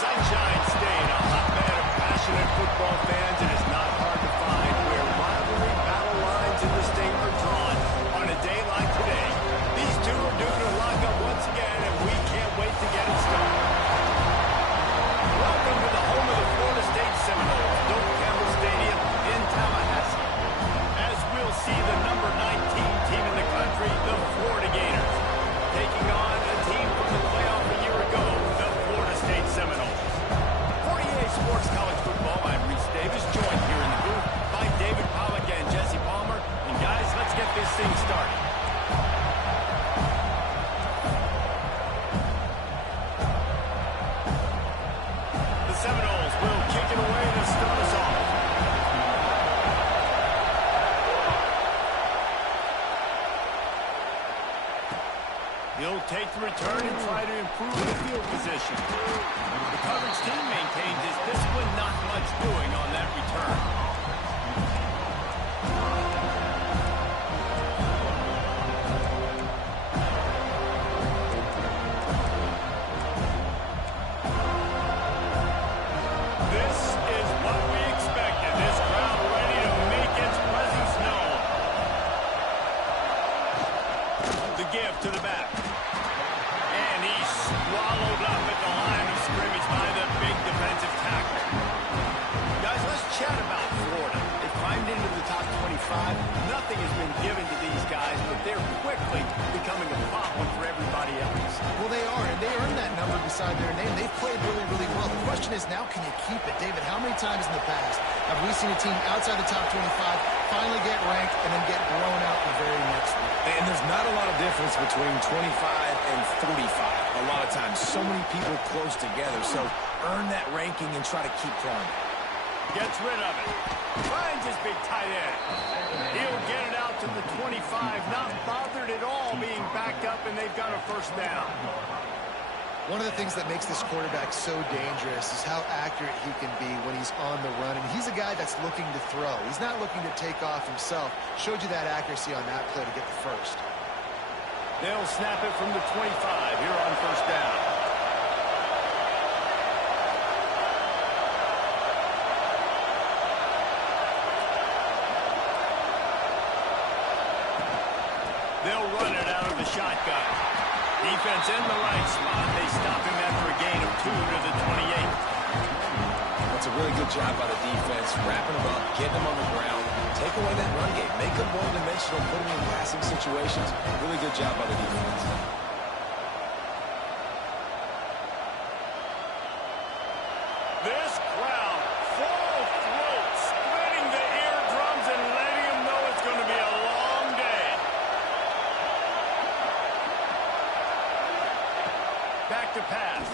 Sunshine State, a hotbed of passionate football fans. It is not hard to find where rivalry battle lines in the state are drawn on a day like today. These two are due to lock up once again, and we can't wait to get it started. Welcome to the home of the Florida State Seminoles, Doak Campbell Stadium in Tallahassee. As we'll see the number 19 team in the country, the Florida Gators, taking on a team from the playoff a year ago, the Florida State Seminoles. For EA Sports College Football, I'm Reese Davis, joined here in the booth by David Pollack and Jesse Palmer. And guys, let's get this thing started. The Seminoles will kick it away to start us off. He'll take the return and try to improve the field position. The coverage team maintains his discipline, not much doing on that return. This is what we expected. This crowd ready to make its presence known. The give to the back. And he's swallowed up at the line of scrimmage by the big defensive tackle. Guys, let's chat about Florida. They climbed into the top 25. Nothing has been given to these guys, but they're quickly becoming a problem for everybody else. Well, they are, and they earned that number beside their name. They've played really, really well. The question is now, can you keep it? David, how many times in the past have we seen a team outside the top 25 finally get ranked and then get blown out the very next week? And there's not a lot of difference between 25 and 45. A lot of times, so many people close together. So earn that ranking and try to keep climbing. Gets rid of it. Finds his big tight end. He'll get it out to the 25. Not bothered at all being backed up, and they've got a first down. One of the things that makes this quarterback so dangerous is how accurate he can be when he's on the run. And he's a guy that's looking to throw. He's not looking to take off himself. Showed you that accuracy on that play to get the first. They'll snap it from the 25 here on first down. They'll run it out of the shotgun. Defense in the right spot. They stop him after a gain of 2 to the 28. That's a really good job by the defense, wrapping him up, getting him on the ground, take away that run game, make him one-dimensional, put him in passing situations. Really good job by the defense. This crowd, full throat, splitting the eardrums and letting them know it's going to be a long day. Back to pass.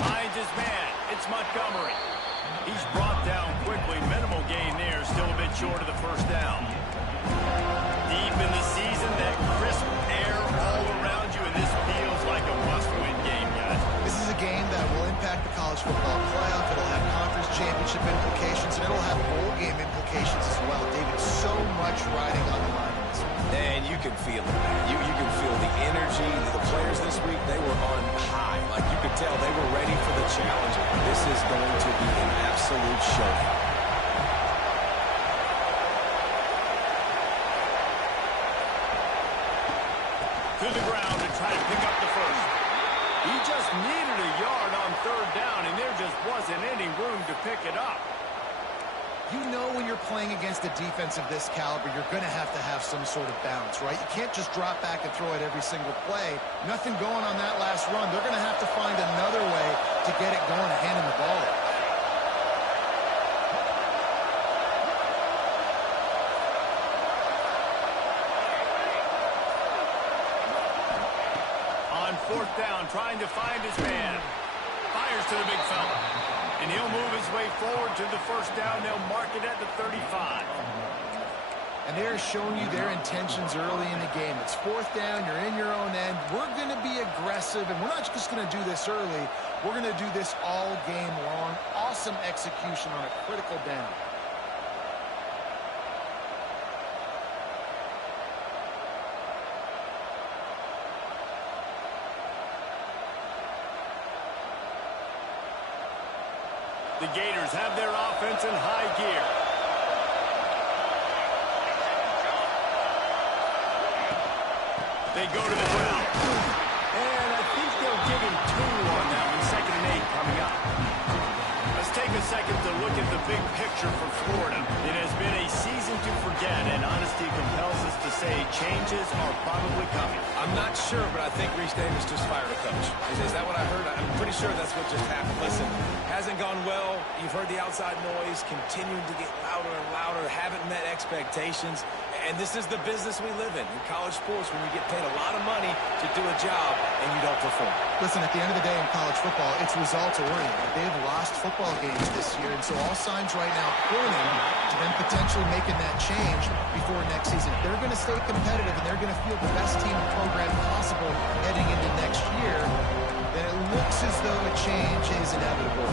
Finds his man. It's Montgomery. He's brought down quickly. Minimal gain there. Still a bit short of the first down. Deep in the season, that crisp air all around you, and this feels like a must-win game, guys. This is a game that will impact the college football playoff. It'll have conference championship implications, and it'll have bowl game implications as well. David, so much riding on the line in this one. And you can feel it. You can feel the energy. The players this week, they were on high. Like you could tell, they were ready for the challenge. This is going to be an absolute showdown. To the ground and try to pick up the first. He just needed a yard on third down, and there just wasn't any room to pick it up. You know when you're playing against a defense of this caliber, you're going to have some sort of balance, right? You can't just drop back and throw it every single play. Nothing going on that last run. They're going to have to find another way to get it going and handing the ball off. On fourth down, trying to find his man. Fires to the big fella. And he'll move his way forward to the first down. They'll mark it at the 35. And they're showing you their intentions early in the game. It's fourth down. You're in your own end. We're going to be aggressive, and we're not just going to do this early. We're going to do this all game long. Awesome execution on a critical down. The Gators have their offense in high gear. They go to the ground. And I think they'll give him 2 on that one. 2nd and 8 coming up. Let's take a second to look at the big picture for Florida. It has been a season to forget, and honesty compels us to say changes are probably coming. I'm not sure, but I think Reese Davis just fired a coach. Is that what I heard? I'm pretty sure that's what just happened. Listen, hasn't gone well. You've heard the outside noise, continuing to get louder and louder, haven't met expectations. And this is the business we live in college sports, when you get paid a lot of money to do a job and you don't perform. Listen, at the end of the day in college football, it's results-oriented. They've lost football games this year, and so all signs right now pointing to them potentially making that change before next season. They're going to stay competitive, and they're going to field the best team program possible heading into next year. Then it looks as though a change is inevitable.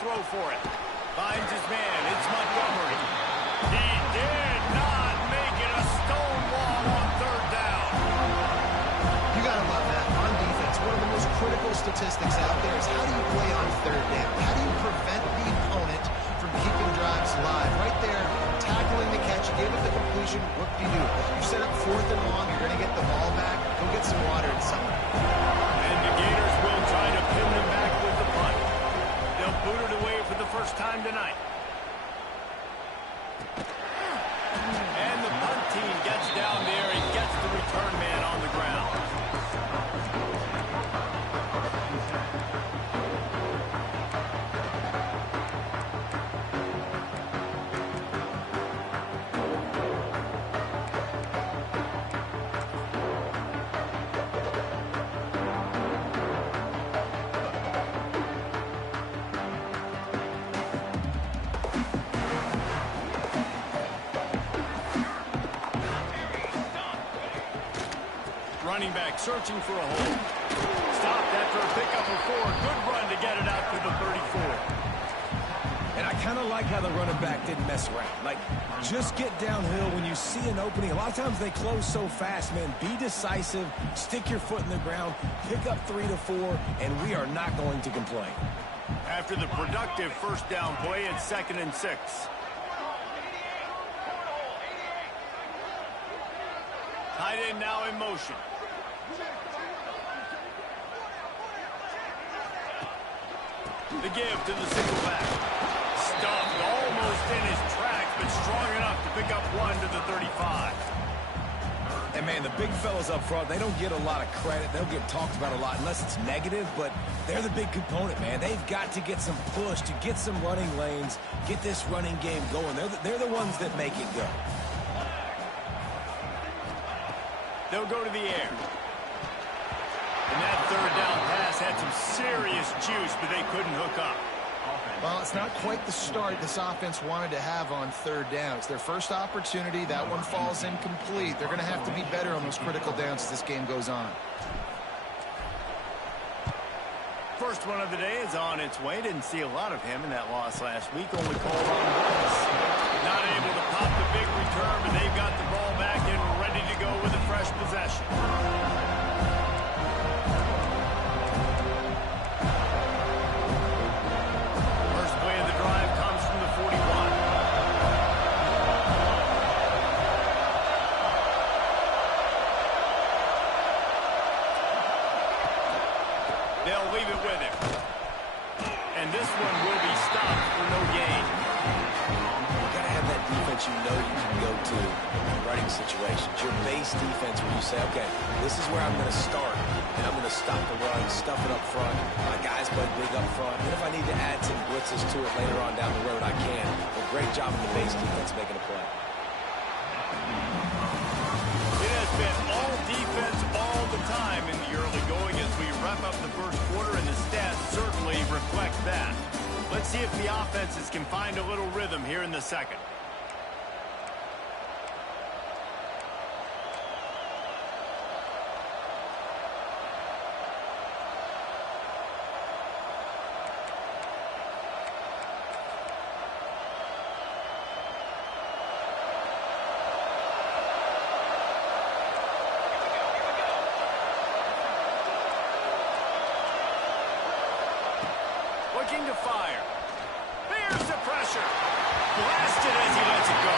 Throw for it. Finds his man. It's Montgomery. He did not make it a stone wall on 3rd down. You got to love that. On defense, one of the most critical statistics out there is how do you play on 3rd down? How do you prevent the opponent from keeping drives live? Right there, tackling the catch, you gave it the completion, what do? You set up 4th and long, you're going to get the ball back, go get some water and something. And the Gators will try to pin them back with the punt. They'll boot it away for the first time tonight. And the punt team gets down there and gets the return man on the ground. Running back searching for a hole. Stopped after a pickup of 4. Good run to get it out to the 34. And I kind of like how the running back didn't mess around. Like, just get downhill when you see an opening. A lot of times they close so fast, man. Be decisive, stick your foot in the ground, pick up 3 to 4, and we are not going to complain. After the productive first down play, it's 2nd and 6. Tight end now in motion. The give to the single back. Stuffed almost in his tracks, but strong enough to pick up 1 to the 35. And, man, the big fellas up front, they don't get a lot of credit. They'll get talked about a lot unless it's negative, but they're the big component, man. They've got to get some push to get some running lanes, get this running game going. They're the ones that make it go. They'll go to the air. And that 3rd down pass had some serious juice, but they couldn't hook up. Well, it's not quite the start this offense wanted to have on 3rd down. It's their first opportunity. That one falls incomplete. They're going to have to be better on those critical downs as this game goes on. First one of the day is on its way. Didn't see a lot of him in that loss last week. Only called on once. Not able to pop the big return, but they've got the ball back and ready to go with a fresh possession. First play of the drive comes from the 41. They'll leave it with him. And this one will be stopped for no gain. You got to have that defense you know you can go to in running situations. Your base defense where you say, okay, this is where I'm going to start, and I'm going to stop the run, stuff it up front. My guys play big up front. And if I need to add some blitzes to it later on down the road, I can. A great job in the base defense making a play. It has been all defense all the time in the early going as we wrap up the first quarter, and the stats certainly reflect that. Let's see if the offenses can find a little rhythm here in the second. looking to fire. Here's the pressure. Blasted as he lets it go.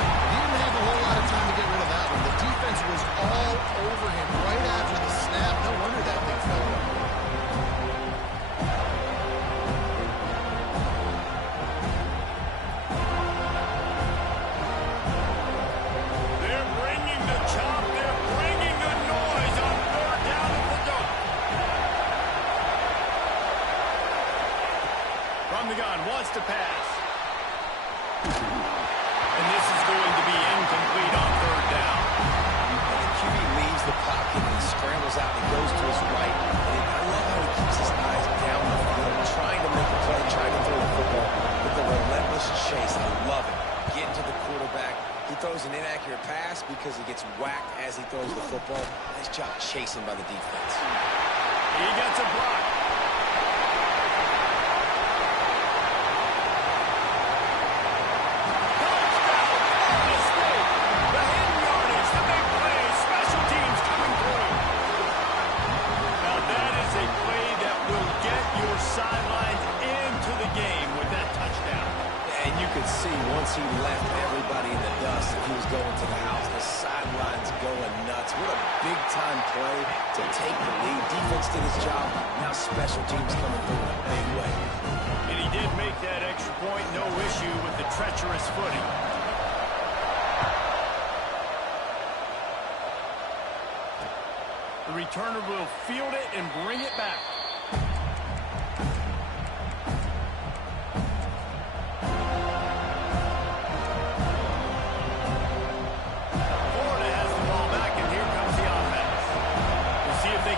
He didn't have a whole lot of time to get rid of that one. The defense was all over him right after the snap. No wonder that thing fell. They're bringing the chop. They're bringing the noise on third down and the go. From the gun, wants to pass. And this is going to be incomplete on third down. And the QB leaves the pocket and he scrambles out and he goes to his right. And I love how he keeps his eyes down the field, trying to make a play, trying to throw the football with the relentless chase. I love it. Getting to the quarterback. He throws an inaccurate pass because he gets whacked as he throws the football. Nice job chasing by the defense. He gets a block. Sidelines into the game with that touchdown. And you could see once he left everybody in the dust, if he was going to the house, the sidelines going nuts. What a big-time play to take the lead. Defense did his job. Now special teams coming through in a big way. And he did make that extra point. No issue with the treacherous footing. The returner will field it and bring it back.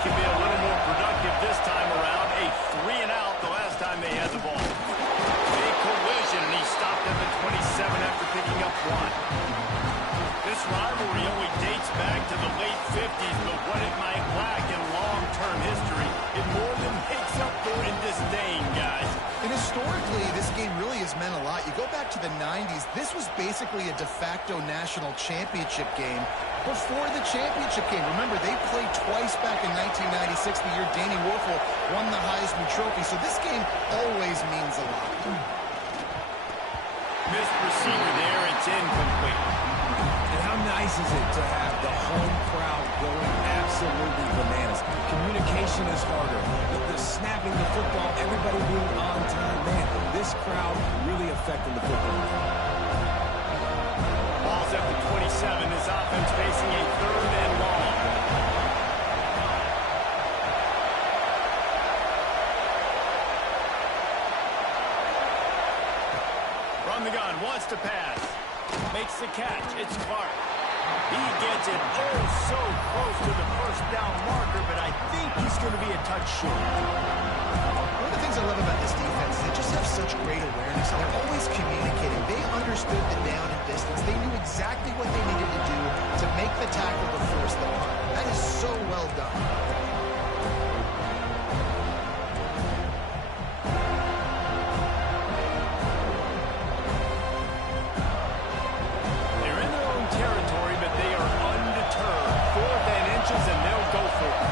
Can be a little more productive this time around. A 3 and out the last time they had the ball. Big collision, and he stopped at the 27 after picking up 1. This rivalry only dates back to the late 50s, but what it might lack in long-term history, it more than makes up for in disdain, guys. And historically, this game really has meant a lot. You go back to the 90s, this was basically a de facto national championship game before the championship game. Remember, they played twice back in 1996, the year Danny Wuerffel won the Heisman Trophy. So this game always means a lot. Missed receiver there. It's incomplete. And how nice is it to have the home crowd going absolutely bananas? Communication is harder. The snapping the football, everybody being on time. Man, this crowd really affecting the football. Ball's at the 27. This offense facing a 3rd and long. From the gun, wants to pass. Makes the catch. It's Clark. He gets it so close to the first down marker, but I think he's going to be a touch short. One of the things I love about this defense is they just have such great awareness, and they're always communicating. They understood the down and distance. They knew exactly what they needed to do to make the tackle to force the punt. That is so well done. They're in their own territory, but they are undeterred. 4th and inches, and they'll go for it.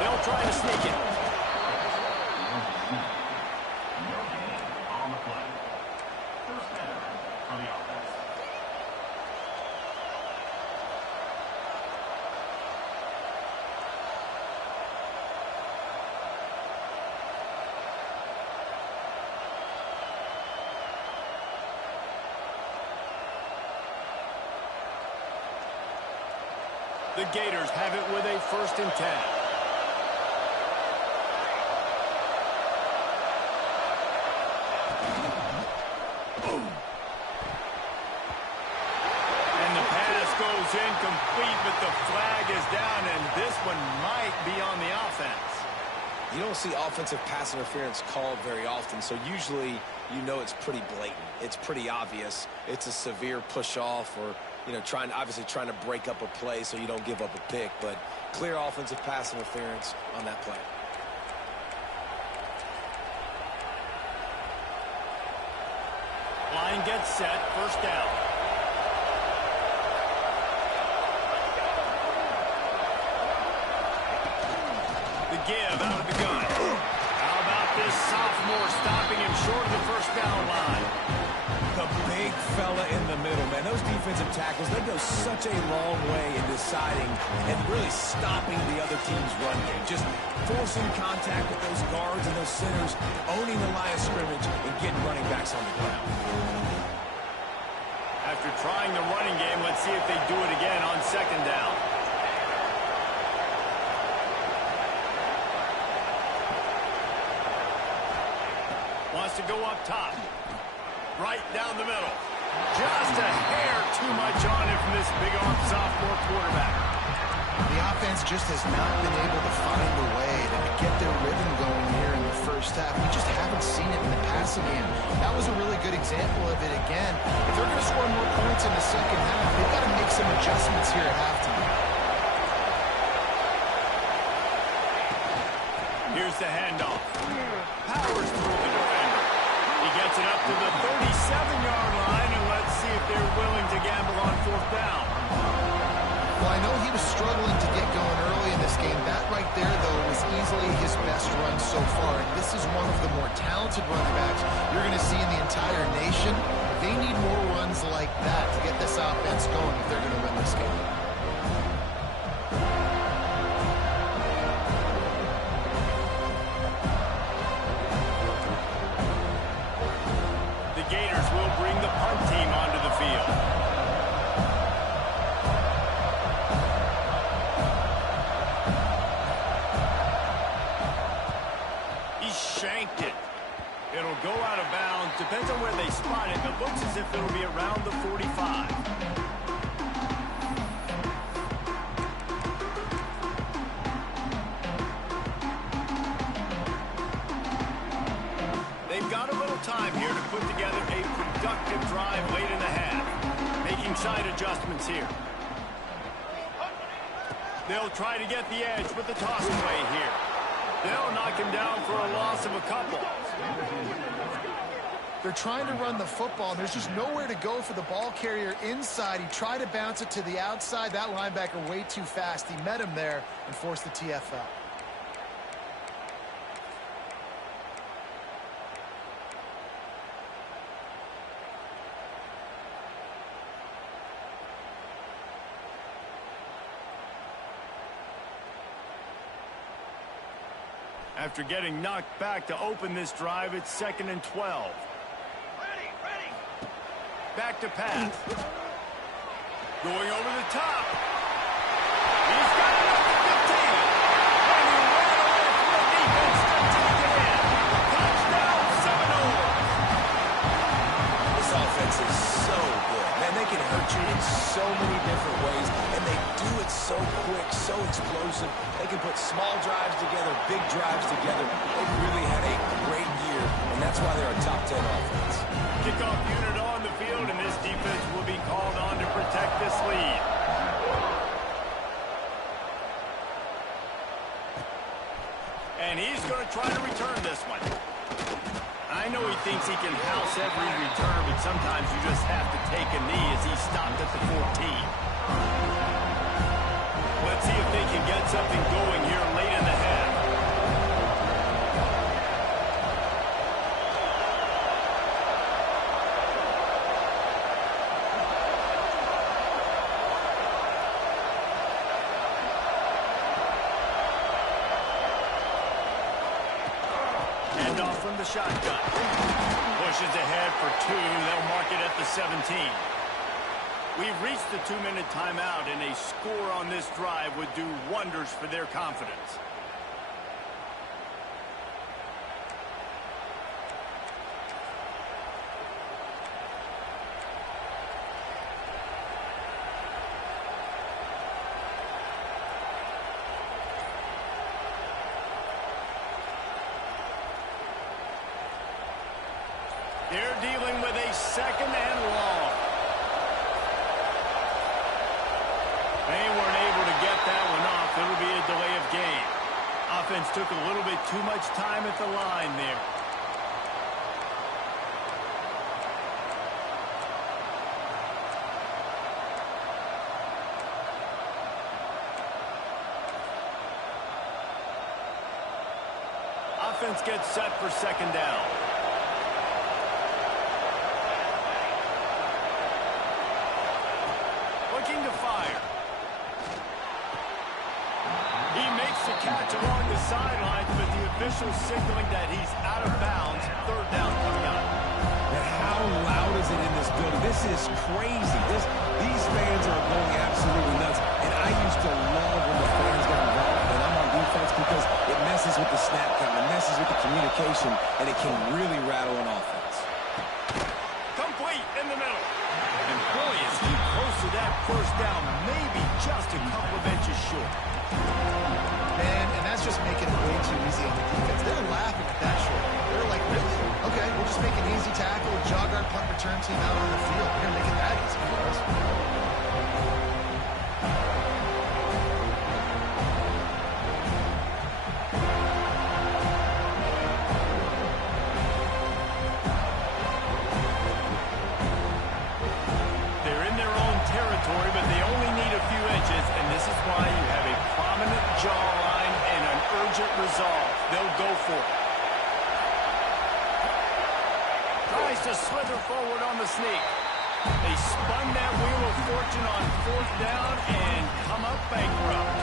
They'll try to sneak it. The Gators have it with a 1st and 10. And the pass goes incomplete, but the flag is down, and this one might be on the offense. You don't see offensive pass interference called very often, so usually you know it's pretty blatant. It's pretty obvious. It's a severe push-off or, you know, obviously trying to break up a play so you don't give up a pick, but clear offensive pass interference on that play. Line gets set, 1st down. The give out of the gun. How about this sophomore more, stopping him short of the first down line. The big fella in the middle, man. Those defensive tackles, they go such a long way in deciding and really stopping the other team's run game. Just forcing contact with those guards and those centers, owning the line of scrimmage, and getting running backs on the ground. After trying the running game, let's see if they do it again on second down. Wants to go up top. Right down the middle. Just a hair too much on it from this big-arm sophomore quarterback. The offense just has not been able to find a way to get their rhythm going here in the first half. We just haven't seen it in the passing game. That was a really good example of it again. If they're going to score more points in the second half, they've got to make some adjustments here at halftime. Here's the handoff. Powers through the defender. He gets it up to the 37-yard line, and let's see if they're willing to gamble on fourth down. Well, I know he was struggling to get going early in this game. That right there, though, was easily his best run so far. And this is one of the more talented running backs you're going to see in the entire nation. They need more runs like that to get this offense going if they're going to win this game. The Gators will bring the punt team onto the field. Shanked it. It'll go out of bounds. Depends on where they spot it, but looks as if it'll be around the 45. They've got a little time here to put together a productive drive late in the half. Making side adjustments here. They'll try to get the edge with the toss away here. They'll knock him down for a loss of a couple. They're trying to run the football, and there's just nowhere to go for the ball carrier inside. He tried to bounce it to the outside. That linebacker way too fast. He met him there and forced the TFL. After getting knocked back to open this drive, it's 2nd and 12. Ready. Back to pass. Going over the top. He's got it up to 15. And he ran away from the defense to take it in. Touchdown, Seminoles. This offense is so good. Man, they can hurt you in so many different ways, and they do it so quick, so explosive. They can put small drives together, big drives together. They've really had a great year, and that's why they're a top 10 offense. Kickoff unit on the field, and this defense will be called on to protect this lead. And he's going to try to return this one. I know he thinks he can house every return, but sometimes you just have to take a knee as he stopped at the 14. Let's see if they can get something going here late in the half. Handoff from the shotgun. Pushes ahead for 2. They'll mark it at the 17. We've reached the 2-minute timeout, and a score on this drive would do wonders for their confidence. They're dealing with a 2nd and long. They weren't able to get that one off. It'll be a delay of game. Offense took a little bit too much time at the line there. defense gets set for second down. Looking to fire. He makes the catch along the sidelines, but the official signaling that he's out of bounds. Third down coming up. And how loud is it in this building? This is crazy. These fans are going absolutely nuts. And I used to love when the fans got involved, and I'm on defense because it messes with the snap count, it messes with the communication, and it can really rattle an offense. Complete in the middle. And boy, is he close to that first down, maybe just a couple of inches short. Man, and that's just making it way too easy on the defense. They're laughing at that short. They're like, really? Okay, we'll just make an easy tackle, jog our punt return team out on the field. We're going to make it that easy for us. They're in their own territory, but they only need a few inches, and this is why you have a prominent jawline and an urgent resolve. They'll go for it. Tries to slither forward on the sneak. They spun that wheel of fortune on fourth down and come up bankrupt.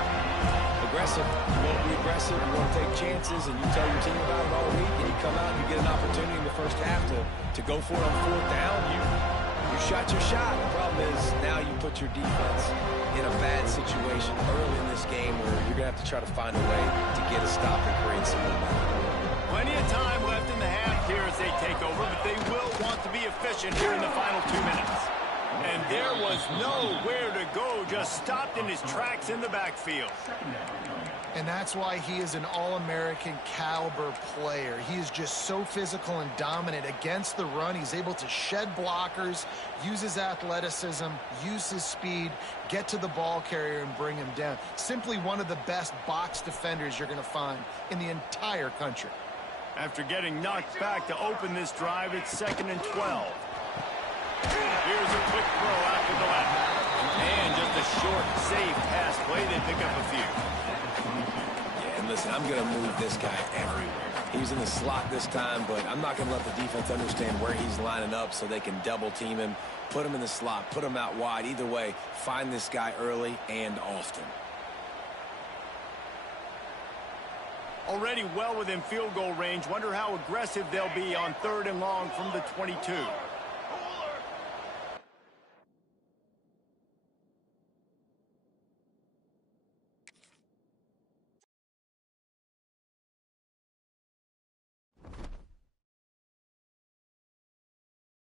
Aggressive. You want to be aggressive. You want to take chances, and you tell your team about it all week, and you come out and you get an opportunity in the first half to go for it on fourth down. You shot your shot. The problem is now you put your defense in a bad situation early in this game where you're going to have to try to find a way to get a stop and create some momentum. Plenty of time left in the half here as they take over, but they will want to be efficient here in the final 2 minutes. And there was nowhere to go, just stopped in his tracks in the backfield. And that's why he is an all-American caliber player. He is just so physical and dominant against the run. He's able to shed blockers, use his athleticism, use his speed, get to the ball carrier and bring him down. Simply one of the best box defenders you're going to find in the entire country. After getting knocked back to open this drive, it's 2nd and 12. Here's a quick throw out to the left. And just a short, safe pass play. They pick up a few. Yeah, and listen, I'm going to move this guy everywhere. He's in the slot this time, but I'm not going to let the defense understand where he's lining up so they can double team him, put him in the slot, put him out wide. Either way, find this guy early and often. Already well within field goal range. Wonder how aggressive they'll be on 3rd and long from the 22.